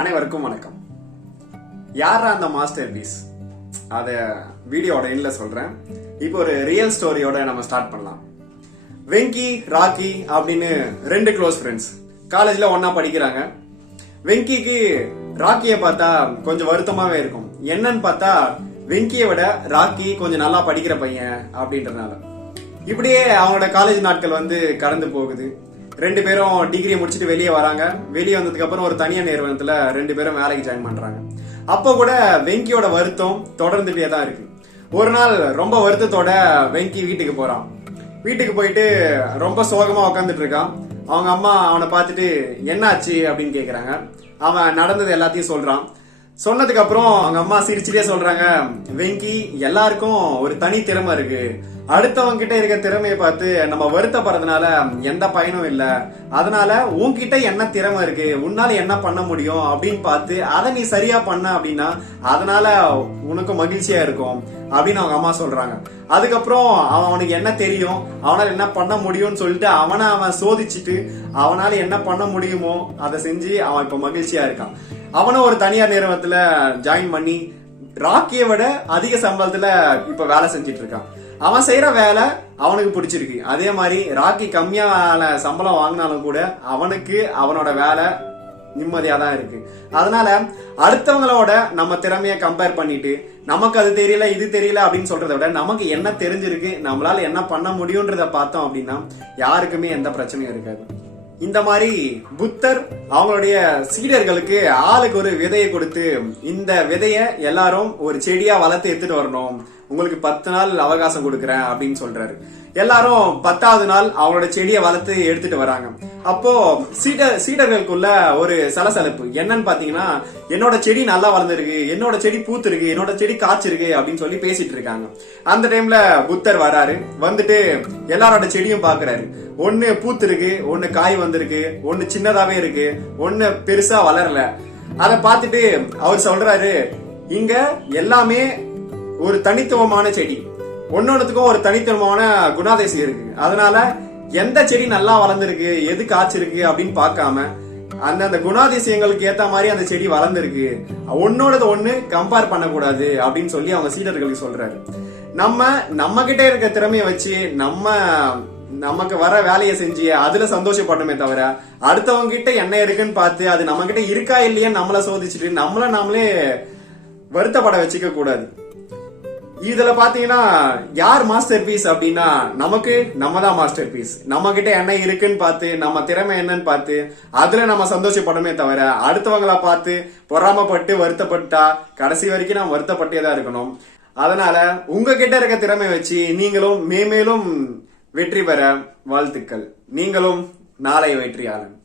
அனைவருக்கும் வணக்கம். யாரா அந்த மாஸ்டர் பீஸ்? அத வீடியோட எண்ட்ல சொல்றேன். இப்போ ஒரு ரியல் ஸ்டோரியோட நம்ம ஸ்டார்ட் பண்ணலாம். வெங்கி ராக்கி அப்படின்னு ரெண்டு க்ளோஸ் ஃப்ரெண்ட்ஸ் காலேஜ்ல ஒன்னா படிக்கிறாங்க. வெங்கிக்கு ராக்கியை பார்த்தா கொஞ்சம் வருத்தமாவே இருக்கும். என்னன்னு பார்த்தா வெங்கியை விட ராக்கி கொஞ்சம் நல்லா படிக்கிற பையன் அப்படின்றதுனால. இப்படியே அவங்களோட காலேஜ் நாட்கள் வந்து கடந்து போகுது. ரெண்டு பேரும் டிகிரி முடிச்சுட்டு வெளியே வராங்க. வெளியே வந்ததுக்கு அப்புறம் ஒரு தனியார் நிறுவனத்துல ரெண்டு பேரும் வேலைக்கு ஜாயின் பண்றாங்க. அப்போ கூட வெங்கியோட வருத்தம் தொடர்ந்துட்டே தான் இருக்கு. ஒரு நாள் ரொம்ப வருத்தத்தோட வெங்கி வீட்டுக்கு போறான். வீட்டுக்கு போயிட்டு ரொம்ப சோகமா உட்காந்துட்டு இருக்கான். அவங்க அம்மா அவனை பார்த்துட்டு என்னாச்சு? அப்படின்னு கேக்குறாங்க. அவன் நடந்தது எல்லாத்தையும் சொல்றான். சொன்னதுக்கு அப்புறம் அவங்க அம்மா சிரிச்சுட்டே சொல்றாங்க வெங்கி எல்லாருக்கும் ஒரு தனி திறமை இருக்கு. அடுத்தவங்க கிட்ட இருக்க திறமையை பார்த்து நம்ம வருத்தப்படுறதுனால எந்த பயனும் இல்லை. அதனால உன்கிட்ட என்ன திறமை இருக்கு? உன்னால என்ன பண்ண முடியும்? அப்படின்னு பார்த்து அதை நீ சரியா பண்ண அப்படின்னா அதனால உனக்கு மகிழ்ச்சியா இருக்கும் அப்படின்னு அவங்க அம்மா சொல்றாங்க. அதுக்கப்புறம் அவன் அவனுக்கு என்ன தெரியும்? அவனால என்ன பண்ண முடியும்னு சொல்லிட்டு அவனை அவன் சோதிச்சுட்டு அவனால என்ன பண்ண முடியுமோ அதை செஞ்சு அவன் இப்ப மகிழ்ச்சியா இருக்கான். அவனும் ஒரு தனியார் நிறுவனத்துல ஜாயின் பண்ணி ராக்கியை விட அதிக சம்பளத்துல இப்ப வேலை செஞ்சிட்டு இருக்கான். அவன் செய்யற வேலை அவனுக்கு பிடிச்சிருக்கு. அதே மாதிரி ராக்கி கம்மியான சம்பளம் வாங்கினாலும் கூட அவனுக்கு அவனோட வேலை நிம்மதியா தான் இருக்கு. அதனால அடுத்தவங்களோட நம்ம திறமையை கம்பேர் பண்ணிட்டு நமக்கு அது தெரியல இது தெரியல அப்படின்னு சொல்றத விட நமக்கு என்ன தெரிஞ்சிருக்கு நம்மளால என்ன பண்ண முடியும்ன்றத பார்த்தோம் அப்படின்னா யாருக்குமே எந்த பிரச்சனையும் இருக்காது. இந்த மாதிரி புத்தர் அவங்களுடைய சீடர்களுக்கு ஆளுக்கு ஒரு விதையை கொடுத்து இந்த விதைய எல்லாரும் ஒரு செடியா வளர்த்து எடுத்துட்டு வரணும். உங்களுக்கு பத்து நாள் அவகாசம் கொடுக்குறேன் அப்படின்னு சொல்றாரு. எல்லாரும் பத்தாவது நாள் அவங்களோட செடியை வளர்த்து எடுத்துட்டு வராங்க. அப்போ சீடர் சீடர்களுக்குள்ள ஒரு சலசலப்பு. என்னன்னு பாத்தீங்கன்னா என்னோட செடி நல்லா வளர்ந்துருக்கு என்னோட செடி பூத்துருக்கு என்னோட செடி காய்ச்சிருக்கு அப்படின்னு சொல்லி பேசிட்டு இருக்காங்க. அந்த டைம்ல புத்தர் வராரு. வந்துட்டு எல்லாரோட செடியும் பாக்குறாரு. ஒன்னு பூத்துருக்கு ஒன்னு காய் வந்திருக்கு ஒன்னு சின்னதாவே இருக்கு ஒன்னு பெருசா வளரல. அதை பார்த்துட்டு அவர் சொல்றாரு இங்க எல்லாமே ஒரு தனித்துவமான செடி. ஒன்னொன்றுத்துக்கும் ஒரு தனித்துவமான குணாதிசயம் இருக்கு அதனால எந்த செடி நல்லா வளர்ந்துருக்கு எது காய்ச்சிருக்கு அப்படின்னு பார்க்காம அந்தந்த குணாதிசயங்களுக்கு ஏத்த மாதிரி அந்த செடி வளர்ந்துருக்கு. ஒன்னோடது ஒண்ணு கம்பேர் பண்ணக்கூடாது அப்படின்னு சொல்லி அவங்க சீடர்களுக்கு சொல்றாரு. நம்ம நம்ம கிட்ட இருக்க திறமைய வச்சு நம்ம நமக்கு வர வேலையை செஞ்சு அதுல சந்தோஷப்படணுமே தவிர அடுத்தவங்க கிட்ட என்ன இருக்குன்னு பார்த்து அது நம்ம கிட்ட இருக்கா இல்லையா நம்மள சோதிச்சுட்டு நம்மள நாமளே வருத்தப்பட வச்சுக்க கூடாது இதுல பாத்தீங்கன்னா யார் மாஸ்டர் பீஸ் அப்படின்னா நமக்கு நம்ம தான் மாஸ்டர் பீஸ் நம்ம கிட்ட என்ன இருக்குன்னு பார்த்து நம்ம திறமை என்னன்னு பார்த்து அதுல நம்ம சந்தோஷப்படணுமே தவிர அடுத்தவங்கள பார்த்து பொறாமப்பட்டு வருத்தப்பட்டா கடைசி வரைக்கும் நாம் வருத்தப்பட்டே தான் இருக்கணும். அதனால உங்ககிட்ட இருக்க திறமை வச்சு நீங்களும் மேமேலும் வெற்றி பெற வாழ்த்துக்கள். நீங்களும் நாளை வெற்றியாளன்.